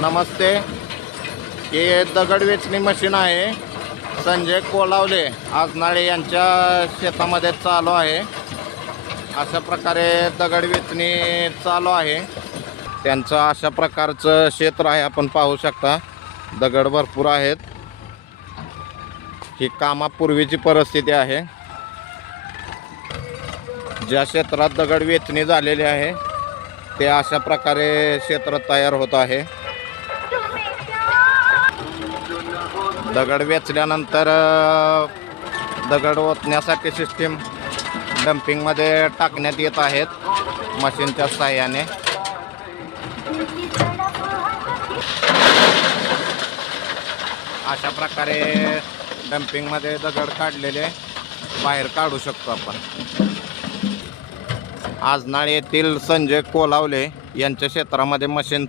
नमस्ते. हे दगड वेचणी मशीन आहे. संजय कोलावले आजनाळे यांच्या शेतामध्ये चालू आहे. अशा प्रकारे दगड वेचणी चालू आहे. त्यांचं अशा प्रकारचं क्षेत्र आहे आपण पाहू शकता. दगड भरपूर आहेत. ही कामापूर्वीची परिस्थिती आहे. ज्या क्षेत्रात दगड वेचणी झालेली आहे ते अशा प्रकारे क्षेत्र तयार होत आहे. दगड वेचल्यानंतर दगड ओतण्यासाठी सिस्टीम डम्पिंगमध्ये टाकण्यात येत आहेत मशीनच्या सहाय्याने अशा प्रकारे डम्पिंगमध्ये दगड काढलेले बाहेर काढू शकतो आपण. आजनाळ येथील संजय कोलावले यांच्या क्षेत्रामध्ये मशीन